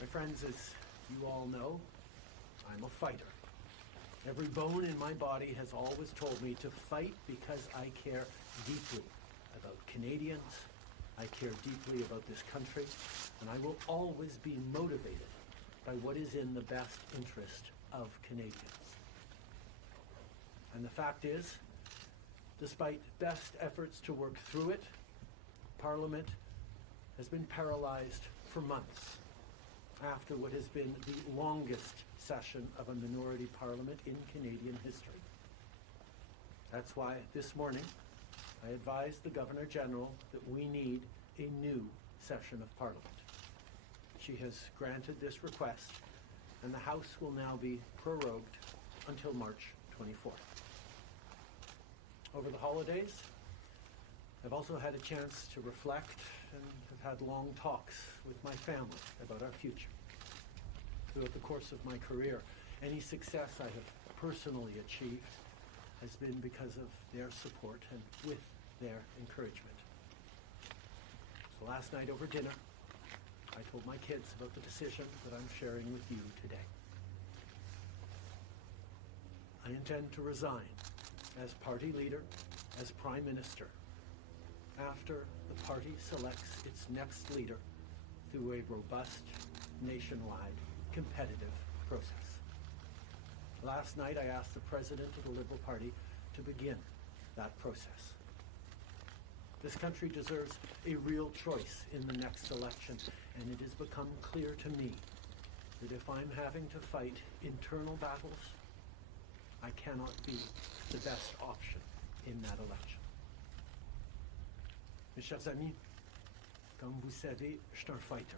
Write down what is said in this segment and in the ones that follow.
My friends, as you all know, I'm a fighter. Every bone in my body has always told me to fight because I care deeply about Canadians, I care deeply about this country, and I will always be motivated by what is in the best interest of Canadians. And the fact is, despite best efforts to work through it, Parliament has been paralyzed for months after what has been the longest session of a minority parliament in Canadian history. That's why this morning I advised the Governor-General that we need a new session of Parliament. She has granted this request, and the House will now be prorogued until March 24th. Over the holidays, I've also had a chance to reflect and have had long talks with my family about our future. Throughout the course of my career, any success I have personally achieved has been because of their support and with their encouragement. So last night over dinner, I told my kids about the decision that I'm sharing with you today. I intend to resign as party leader, as Prime Minister, after the party selects its next leader through a robust, nationwide, competitive process. Last night, I asked the President of the Liberal Party to begin that process. This country deserves a real choice in the next election, and it has become clear to me that if I'm having to fight internal battles, I cannot be the best option in that election. Mes chers amis, comme vous savez, je suis un fighter.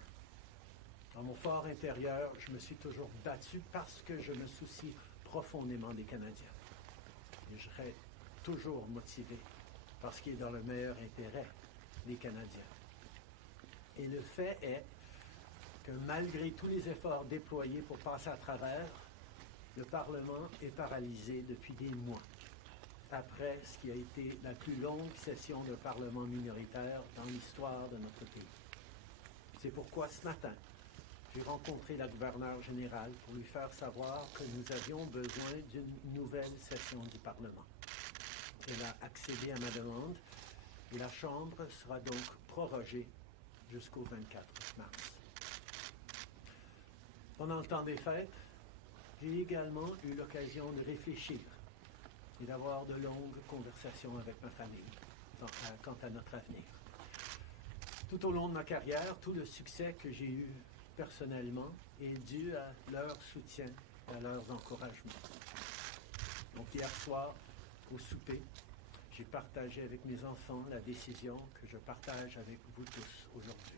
Dans mon fort intérieur, je me suis toujours battu parce que je me soucie profondément des Canadiens. Et je serai toujours motivé parce qu'il est dans le meilleur intérêt des Canadiens. Et le fait est que malgré tous les efforts déployés pour passer à travers, le Parlement est paralysé depuis des mois, après ce qui a été la plus longue session de Parlement minoritaire dans l'histoire de notre pays. C'est pourquoi ce matin, j'ai rencontré la gouverneure générale pour lui faire savoir que nous avions besoin d'une nouvelle session du Parlement. Elle a accédé à ma demande et la Chambre sera donc prorogée jusqu'au 24 mars. Pendant le temps des fêtes, j'ai également eu l'occasion de réfléchir et d'avoir de longues conversations avec ma famille quant à notre avenir. Tout au long de ma carrière, tout le succès que j'ai eu personnellement est dû à leur soutien et à leurs encouragements. Donc hier soir, au souper, j'ai partagé avec mes enfants la décision que je partage avec vous tous aujourd'hui.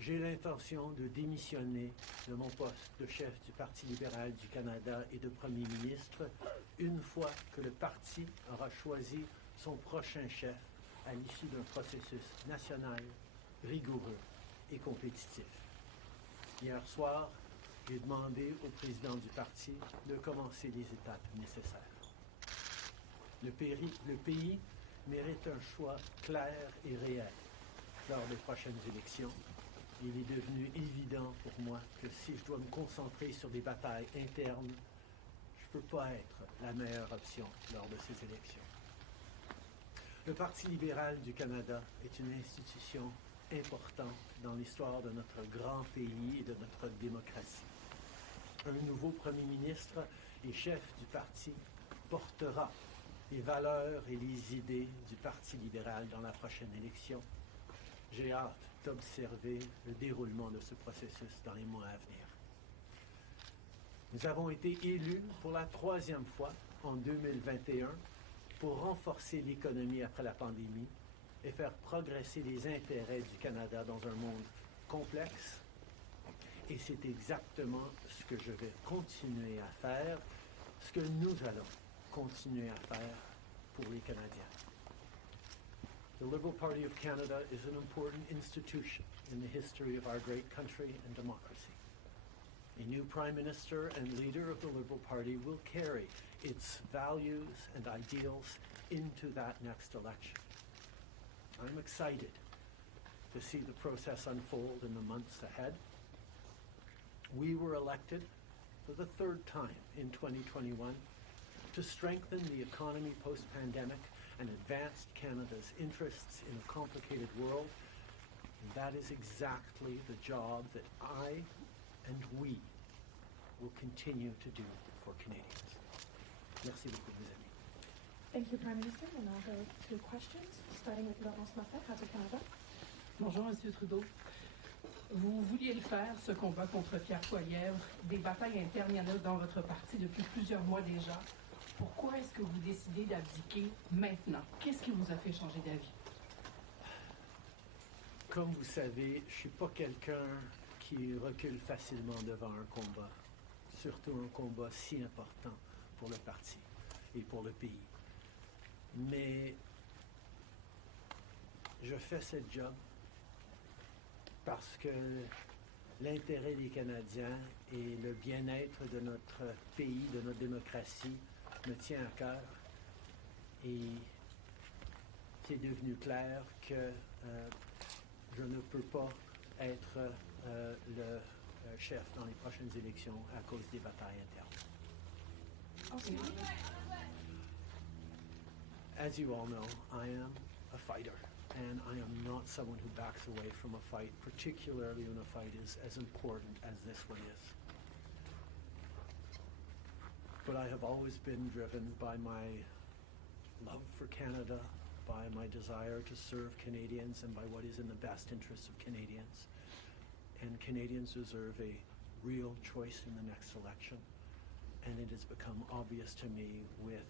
J'ai l'intention de démissionner de mon poste de chef du Parti libéral du Canada et de Premier ministre une fois que le parti aura choisi son prochain chef à l'issue d'un processus national, rigoureux et compétitif. Hier soir, j'ai demandé au président du parti de commencer les étapes nécessaires. Le pays mérite un choix clair et réel lors des prochaines élections. Il est devenu évident pour moi que si je dois me concentrer sur des batailles internes, je ne peux pas être la meilleure option lors de ces élections. Le Parti libéral du Canada est une institution importante dans l'histoire de notre grand pays et de notre démocratie. Un nouveau premier ministre et chef du parti portera les valeurs et les idées du Parti libéral dans la prochaine élection. J'ai hâte d'observer le déroulement de ce processus dans les mois à venir. Nous avons été élus pour la 3e fois en 2021 pour renforcer l'économie après la pandémie et faire progresser les intérêts du Canada dans un monde complexe. Et c'est exactement ce que je vais continuer à faire, ce que nous allons continuer à faire pour les Canadiens. The Liberal Party of Canada is an important institution in the history of our great country and democracy. A new Prime Minister and leader of the Liberal Party will carry its values and ideals into that next election. I'm excited to see the process unfold in the months ahead. We were elected for the third time in 2021 to strengthen the economy post-pandemic and advance Canada's interests in a complicated world. And that is exactly the job that I and we will continue to do for Canadians. Merci beaucoup, mes amis. Thank you, Prime Minister. We'll now go to questions, starting with Laurence Martin, Radio-Canada. Bonjour, M. Trudeau. Vous vouliez le faire, ce combat contre Pierre Poilievre. Des batailles internes, il y en a dans votre parti depuis plusieurs mois déjà. Pourquoi est-ce que vous décidez d'abdiquer maintenant? Qu'est-ce qui vous a fait changer d'avis? Comme vous savez, je ne suis pas quelqu'un qui recule facilement devant un combat, surtout un combat si important pour le parti et pour le pays. Mais je fais ce job parce que l'intérêt des Canadiens et le bien-être de notre pays, de notre démocratie, me tient à cœur. Et c'est devenu clair que je ne peux pas être le chef dans les prochaines élections à cause des batailles internes. Okay. As you all know, I am a fighter, and I am not someone who backs away from a fight, particularly when a fight is as important as this one is. But I have always been driven by my love for Canada, by my desire to serve Canadians, and by what is in the best interests of Canadians. And Canadians deserve a real choice in the next election. And it has become obvious to me with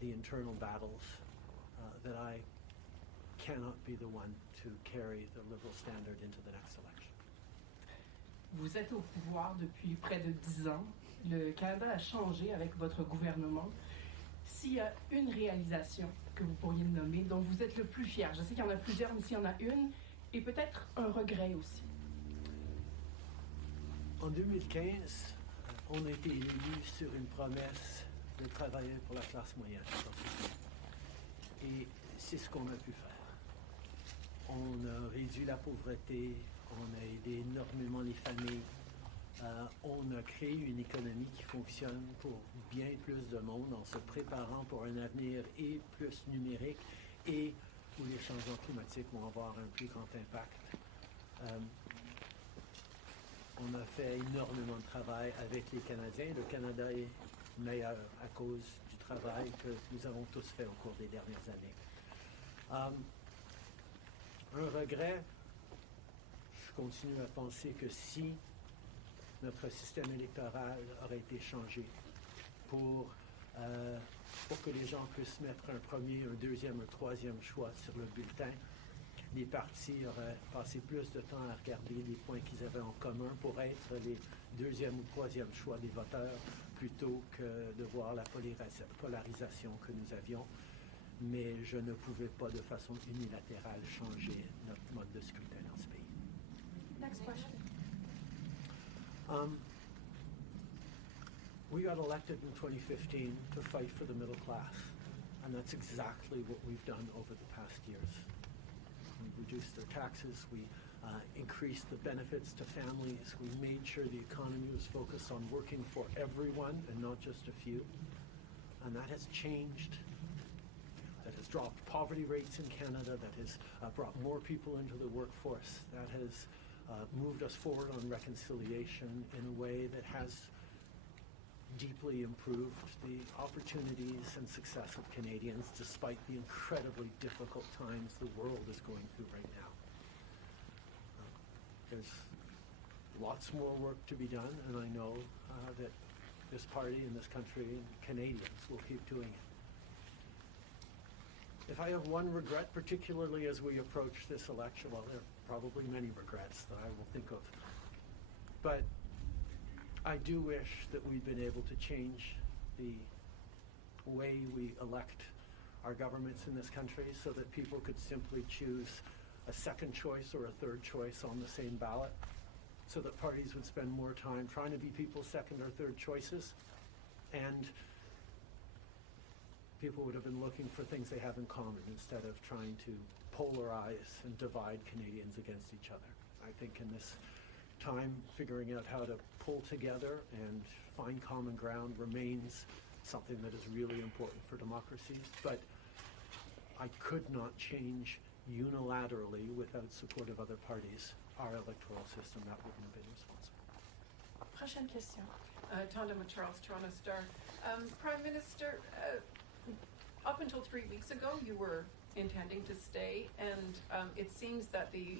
the internal battles that I cannot be the one to carry the Liberal standard into the next election. Vous êtes au pouvoir depuis près de 10 ans. Le Canada a changé avec votre gouvernement. S'il y a une réalisation que vous pourriez me nommer, dont vous êtes le plus fier, je sais qu'il y en a plusieurs, mais s'il y en a une, et peut-être un regret aussi. En 2015, on a été élus sur une promesse de travailler pour la classe moyenne. Et c'est ce qu'on a pu faire. On a réduit la pauvreté, on a aidé énormément les familles, on a créé une économie qui fonctionne pour bien plus de monde en se préparant pour un avenir et plus numérique et où les changements climatiques vont avoir un plus grand impact. On a fait énormément de travail avec les Canadiens. Le Canada est meilleur à cause du travail que nous avons tous fait au cours des dernières années. Un regret, je continue à penser que si notre système électoral aurait été changé pour que les gens puissent mettre un premier, un deuxième, un troisième choix sur le bulletin, les partis auraient passé plus de temps à regarder les points qu'ils avaient en commun pour être les deuxième ou troisième choix des voteurs plutôt que de voir la polarisation que nous avions. Mais je ne pouvais pas de façon unilatérale changer notre mode de scrutin dans ce pays. Next question. We got elected in 2015 to fight for the middle class, and that's exactly what we've done over the past years. We reduced their taxes, we increased the benefits to families, we made sure the economy was focused on working for everyone and not just a few, and that has changed. That has dropped poverty rates in Canada, that has brought more people into the workforce, that has moved us forward on reconciliation in a way that has deeply improved the opportunities and success of Canadians despite the incredibly difficult times the world is going through right now. There's lots more work to be done, and I know that this party and this country and Canadians will keep doing it. If I have one regret, particularly as we approach this election, well, there are probably many regrets that I will think of, but I do wish that we'd been able to change the way we elect our governments in this country so that people could simply choose a second choice or a third choice on the same ballot, so that parties would spend more time trying to be people's second or third choices and people would have been looking for things they have in common instead of trying to polarize and divide Canadians against each other. I think in this time, figuring out how to pull together and find common ground remains something that is really important for democracies. But I could not change unilaterally without support of other parties our electoral system. That wouldn't have been responsible. Prochaine question. Tondam with Charles Toronto Star. Prime Minister, up until 3 weeks ago, you were intending to stay, and it seems that the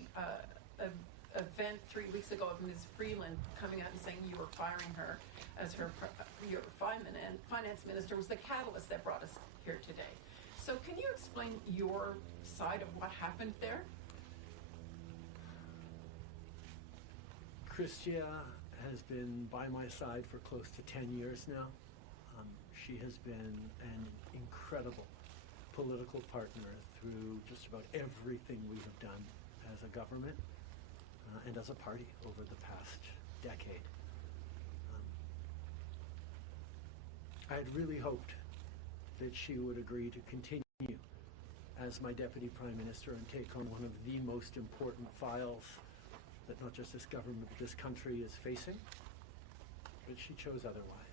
event 3 weeks ago of Ms. Freeland coming out and saying you were firing her as your finance minister was the catalyst that brought us here today. So can you explain your side of what happened there? Chrystia has been by my side for close to 10 years now. She has been an incredible political partner through just about everything we have done as a government and as a party over the past decade. I had really hoped that she would agree to continue as my Deputy Prime Minister and take on one of the most important files that not just this government but this country is facing, but she chose otherwise.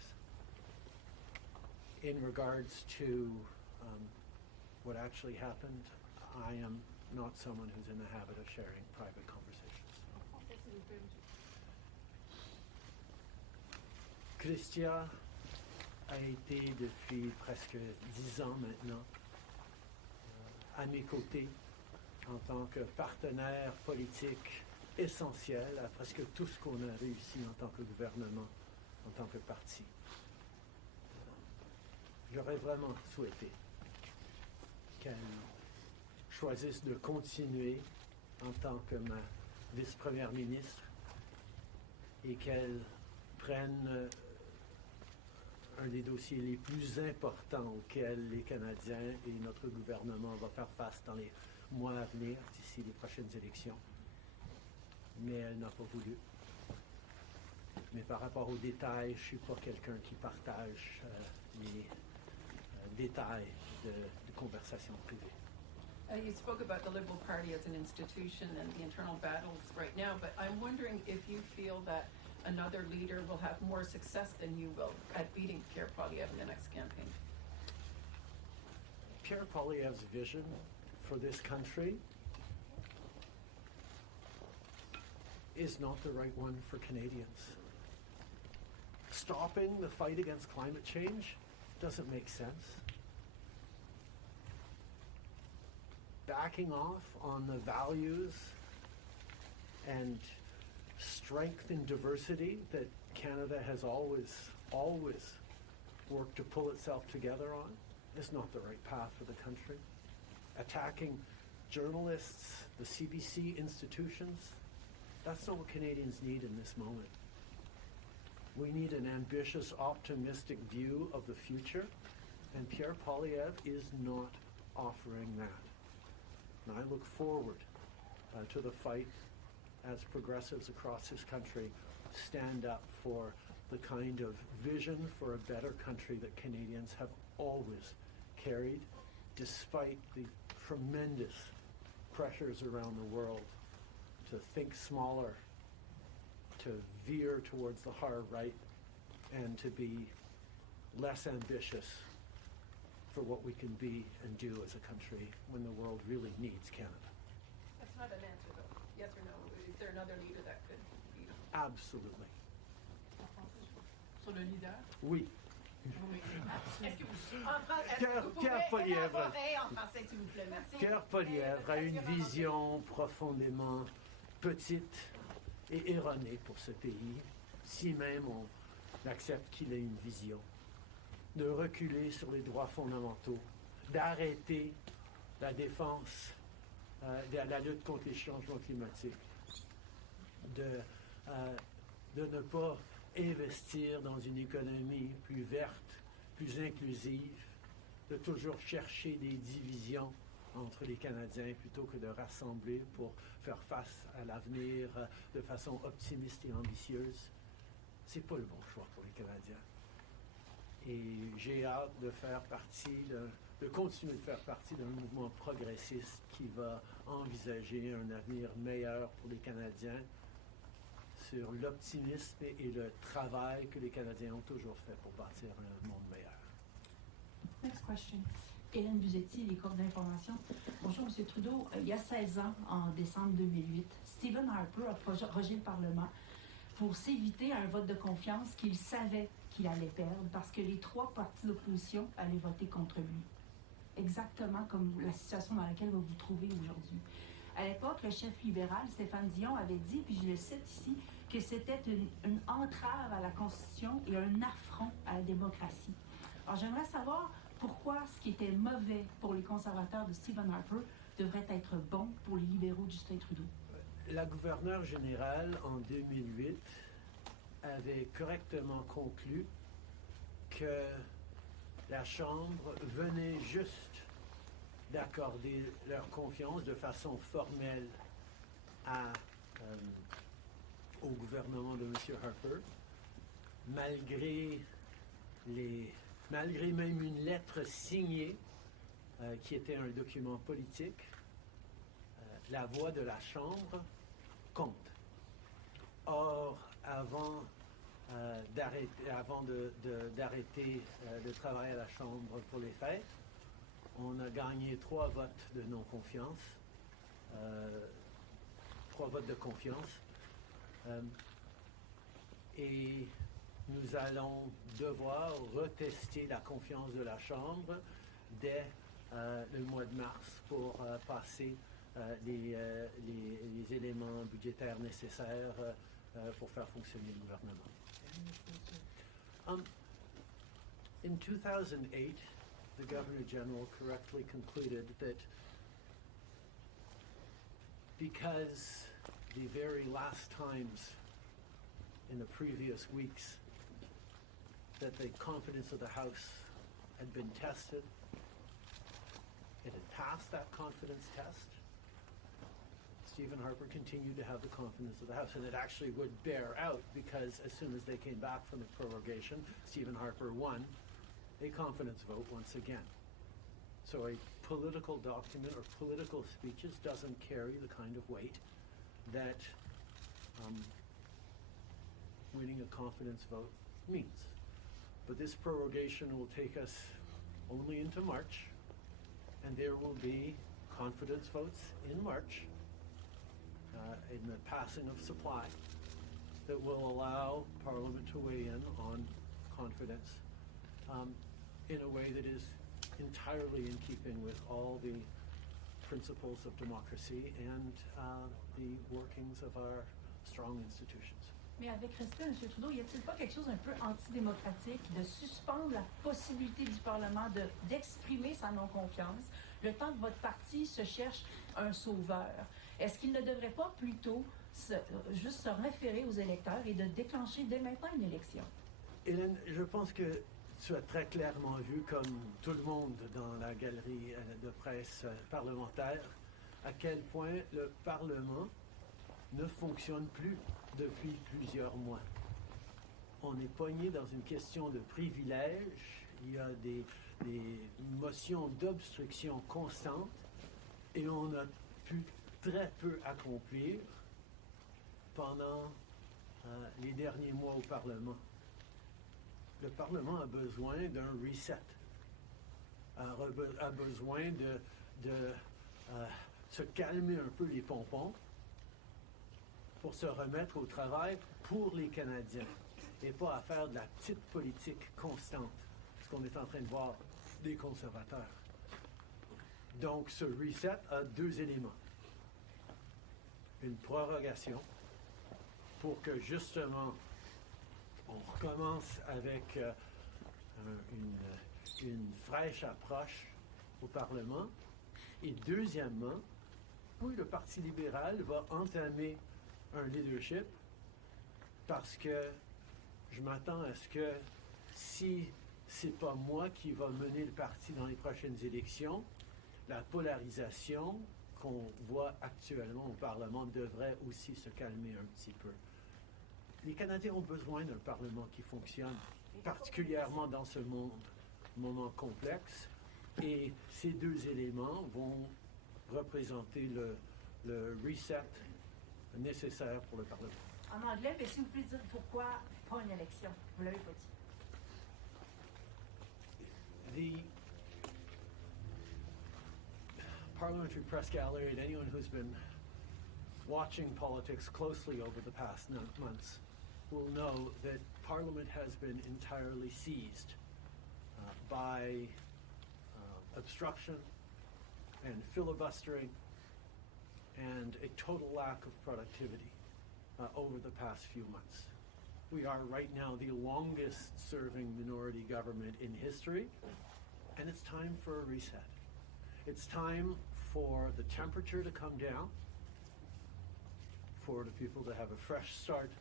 In regards to what actually happened, I am not someone who's in the habit of sharing private conversations. Chrystia a été depuis presque 10 ans maintenant à mes côtés en tant que partenaire politique essentiel à presque tout ce qu'on a réussi en tant que gouvernement, en tant que parti. J'aurais vraiment souhaité qu'elle choisisse de continuer en tant que ma vice-première ministre et qu'elle prenne un des dossiers les plus importants auxquels les Canadiens et notre gouvernement vont faire face dans les mois à venir, d'ici les prochaines élections. Mais elle n'a pas voulu. Mais par rapport aux détails, je ne suis pas quelqu'un qui partage les détails de conversations privées. You spoke about the Liberal Party as an institution and the internal battles right now, but I'm wondering if you feel that another leader will have more success than you will at beating Pierre Poilievre in the next campaign. Pierre Poilievre's vision for this country is not the right one for Canadians. Stopping the fight against climate change doesn't make sense. Backing off on the values and strength and diversity that Canada has always worked to pull itself together on is not the right path for the country. Attacking journalists, the CBC institutions, that's not what Canadians need in this moment. We need an ambitious, optimistic view of the future, and Pierre Poilievre is not offering that. And I look forward to the fight as progressives across this country stand up for the kind of vision for a better country that Canadians have always carried, despite the tremendous pressures around the world to think smaller, to veer towards the hard right, and to be less ambitious for what we can be and do as a country when the world really needs Canada. That's not an answer, though. Yes or no? Is there another leader that could beat him? Absolutely. Sur le leader? Oui. Est-ce que vous Pierre pouvez Poilievre. élaborer en français, s'il vous plaît? Merci. Pierre Poilievre a une vision profondément petite et erronée pour ce pays, si même on accepte qu'il ait une vision, de reculer sur les droits fondamentaux, d'arrêter la défense, la lutte contre les changements climatiques, de ne pas investir dans une économie plus verte, plus inclusive, de toujours chercher des divisions entre les Canadiens plutôt que de rassembler pour faire face à l'avenir de façon optimiste et ambitieuse. C'est pas le bon choix pour les Canadiens. Et j'ai hâte de faire partie, de continuer de faire partie d'un mouvement progressiste qui va envisager un avenir meilleur pour les Canadiens sur l'optimisme et le travail que les Canadiens ont toujours fait pour bâtir un monde meilleur. Next question. Hélène Buzetti, les corps d'information. Bonjour, M. Trudeau. Il y a 16 ans, en décembre 2008, Stephen Harper a prorogé le Parlement pour s'éviter un vote de confiance qu'il savait qu'il allait perdre parce que les 3 partis d'opposition allaient voter contre lui. Exactement comme la situation dans laquelle vous vous trouvez aujourd'hui. À l'époque, le chef libéral, Stéphane Dion, avait dit, puis je le cite ici, que c'était une entrave à la Constitution et un affront à la démocratie. Alors, j'aimerais savoir pourquoi ce qui était mauvais pour les conservateurs de Stephen Harper devrait être bon pour les libéraux de Justin Trudeau. La gouverneure générale, en 2008, avait correctement conclu que la Chambre venait juste d'accorder leur confiance de façon formelle au gouvernement de M. Harper, malgré même une lettre signée qui était un document politique. La voix de la Chambre compte. Or, avant d'arrêter le travail à la Chambre pour les fêtes, on a gagné 3 votes de non-confiance, 3 votes de confiance, et nous allons devoir retester la confiance de la Chambre dès le mois de mars pour passer les éléments budgétaires nécessaires pour faire fonctionner le gouvernement. In 2008, the Governor General correctly concluded that because the very last times in the previous weeks that the confidence of the House had been tested, it had passed that confidence test, Stephen Harper continued to have the confidence of the House, and it actually would bear out because as soon as they came back from the prorogation, Stephen Harper won a confidence vote once again. So a political document or political speeches doesn't carry the kind of weight that winning a confidence vote means. But this prorogation will take us only into March, and there will be confidence votes in March in the passing of supply that will allow Parliament to weigh in on confidence in a way that is entirely in keeping with all the principles of democracy and the workings of our strong institutions. Mais avec respect, M. Trudeau, y a-t-il pas quelque chose un peu antidémocratique de suspendre la possibilité du Parlement d'exprimer sa non-confiance le temps que votre parti se cherche un sauveur? Est-ce qu'il ne devrait pas plutôt juste se référer aux électeurs et de déclencher dès maintenant une élection? Hélène, je pense que tu as très clairement vu, comme tout le monde dans la galerie de presse parlementaire, à quel point le Parlement ne fonctionne plus depuis plusieurs mois. On est pogné dans une question de privilège, il y a des motions d'obstruction constantes et on a pu très peu accomplir pendant les derniers mois au Parlement. Le Parlement a besoin d'un reset, a besoin de se calmer un peu les pompons pour se remettre au travail pour les Canadiens et pas à faire de la petite politique constante, ce qu'on est en train de voir des conservateurs. Donc, ce reset a 2 éléments. Une prorogation pour que, justement, on recommence avec une fraîche approche au Parlement. Et deuxièmement, oui, le Parti libéral va entamer un leadership parce que je m'attends à ce que si c'est pas moi qui va mener le parti dans les prochaines élections, la polarisation qu'on voit actuellement au Parlement devrait aussi se calmer un petit peu. Les Canadiens ont besoin d'un Parlement qui fonctionne, particulièrement dans ce moment complexe. Et ces deux éléments vont représenter le reset nécessaire pour le Parlement. En anglais, mais si vous pouvez dire pourquoi pas une élection, vous l'avez pas dit. The Parliamentary Press Gallery, and anyone who's been watching politics closely over the past months will know that Parliament has been entirely seized by obstruction and filibustering and a total lack of productivity over the past few months. We are right now the longest serving minority government in history, and it's time for a reset. It's time for the temperature to come down, for the people to have a fresh start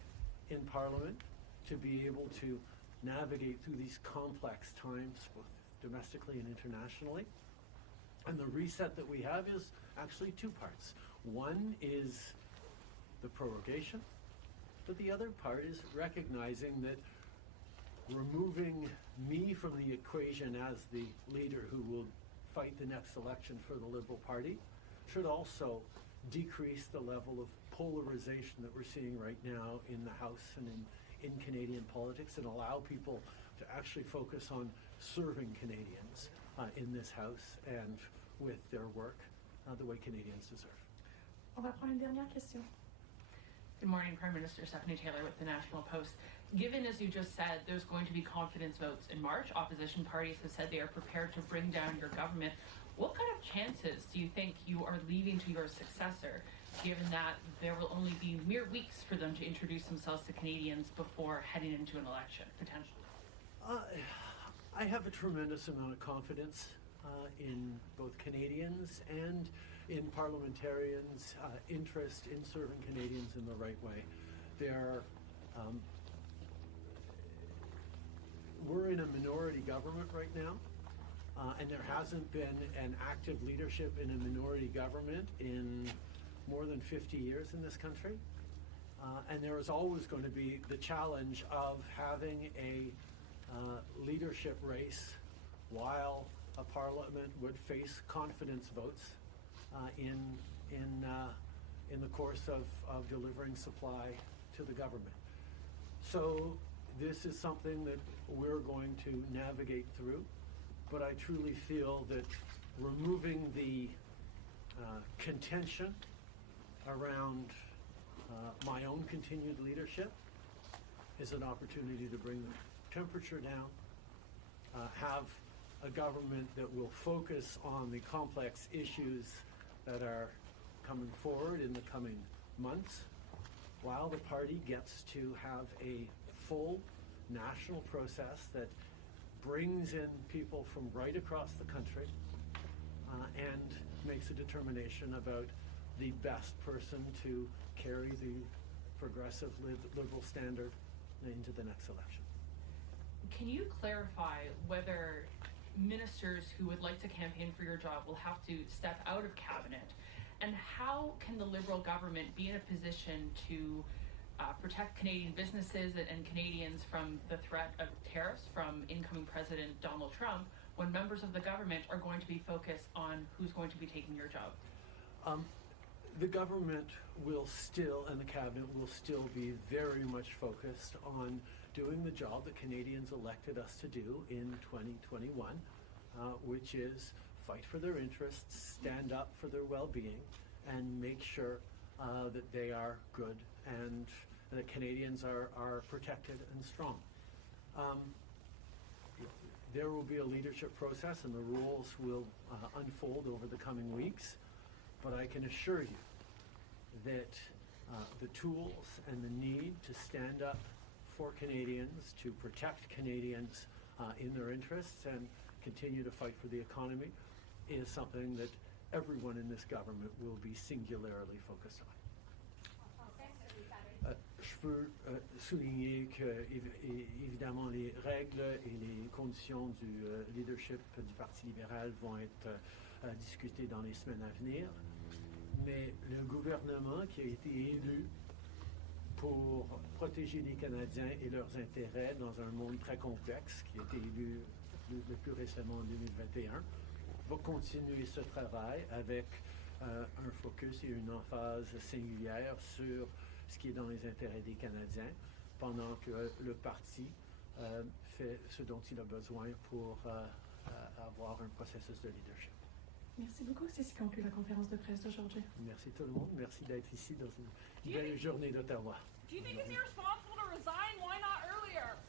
in Parliament, to be able to navigate through these complex times, both domestically and internationally. And the reset that we have is actually two parts. One is the prorogation, but the other part is recognizing that removing me from the equation as the leader who will fight the next election for the Liberal Party should also decrease the level of polarization that we're seeing right now in the House and in Canadian politics, and allow people to actually focus on serving Canadians in this House and with their work the way Canadians deserve. On va prendre une dernière question. Good morning, Prime Minister. Stephanie Taylor with the National Post. Given, as you just said, there's going to be confidence votes in March, opposition parties have said they are prepared to bring down your government. What kind of chances do you think you are leaving to your successor, given that there will only be mere weeks for them to introduce themselves to Canadians before heading into an election, potentially? I have a tremendous amount of confidence in both Canadians and in parliamentarians' interest in serving Canadians in the right way. We're in a minority government right now, and there hasn't been an active leadership in a minority government in more than 50 years in this country. And there is always going to be the challenge of having a leadership race while a parliament would face confidence votes in the course of delivering supply to the government. So this is something that we're going to navigate through, but I truly feel that removing the contention around my own continued leadership is an opportunity to bring the temperature down, have a government that will focus on the complex issues that are coming forward in the coming months, while the party gets to have a full national process that brings in people from right across the country and makes a determination about the best person to carry the progressive liberal standard into the next election. Can you clarify whether ministers who would like to campaign for your job will have to step out of cabinet? And how can the Liberal government be in a position to protect Canadian businesses and Canadians from the threat of tariffs from incoming President Donald Trump when members of the government are going to be focused on who's going to be taking your job? The government will still, and the cabinet will still be very much focused on doing the job that Canadians elected us to do in 2021, which is fight for their interests, stand up for their well-being, and make sure that they are good and that Canadians are protected and strong. There will be a leadership process, and the rules will unfold over the coming weeks, but I can assure you that the tools and the need to stand up for Canadians, to protect Canadians in their interests and continue to fight for the economy is something that everyone in this government will be singularly focused on. Je peux souligner que, évidemment, les règles et les conditions du leadership du Parti libéral vont être discutées dans les semaines à venir, mais le gouvernement qui a été élu pour protéger les Canadiens et leurs intérêts dans un monde très complexe qui a été élu le plus récemment en 2021, va continuer ce travail avec un focus et une emphase singulière sur ce qui est dans les intérêts des Canadiens, pendant que le parti fait ce dont il a besoin pour avoir un processus de leadership. Merci beaucoup. C'est ce qui conclut la conférence de presse d'aujourd'hui. Merci tout le monde. Merci d'être ici dans une belle journée d'Ottawa. Do you think it's irresponsible to resign? Why not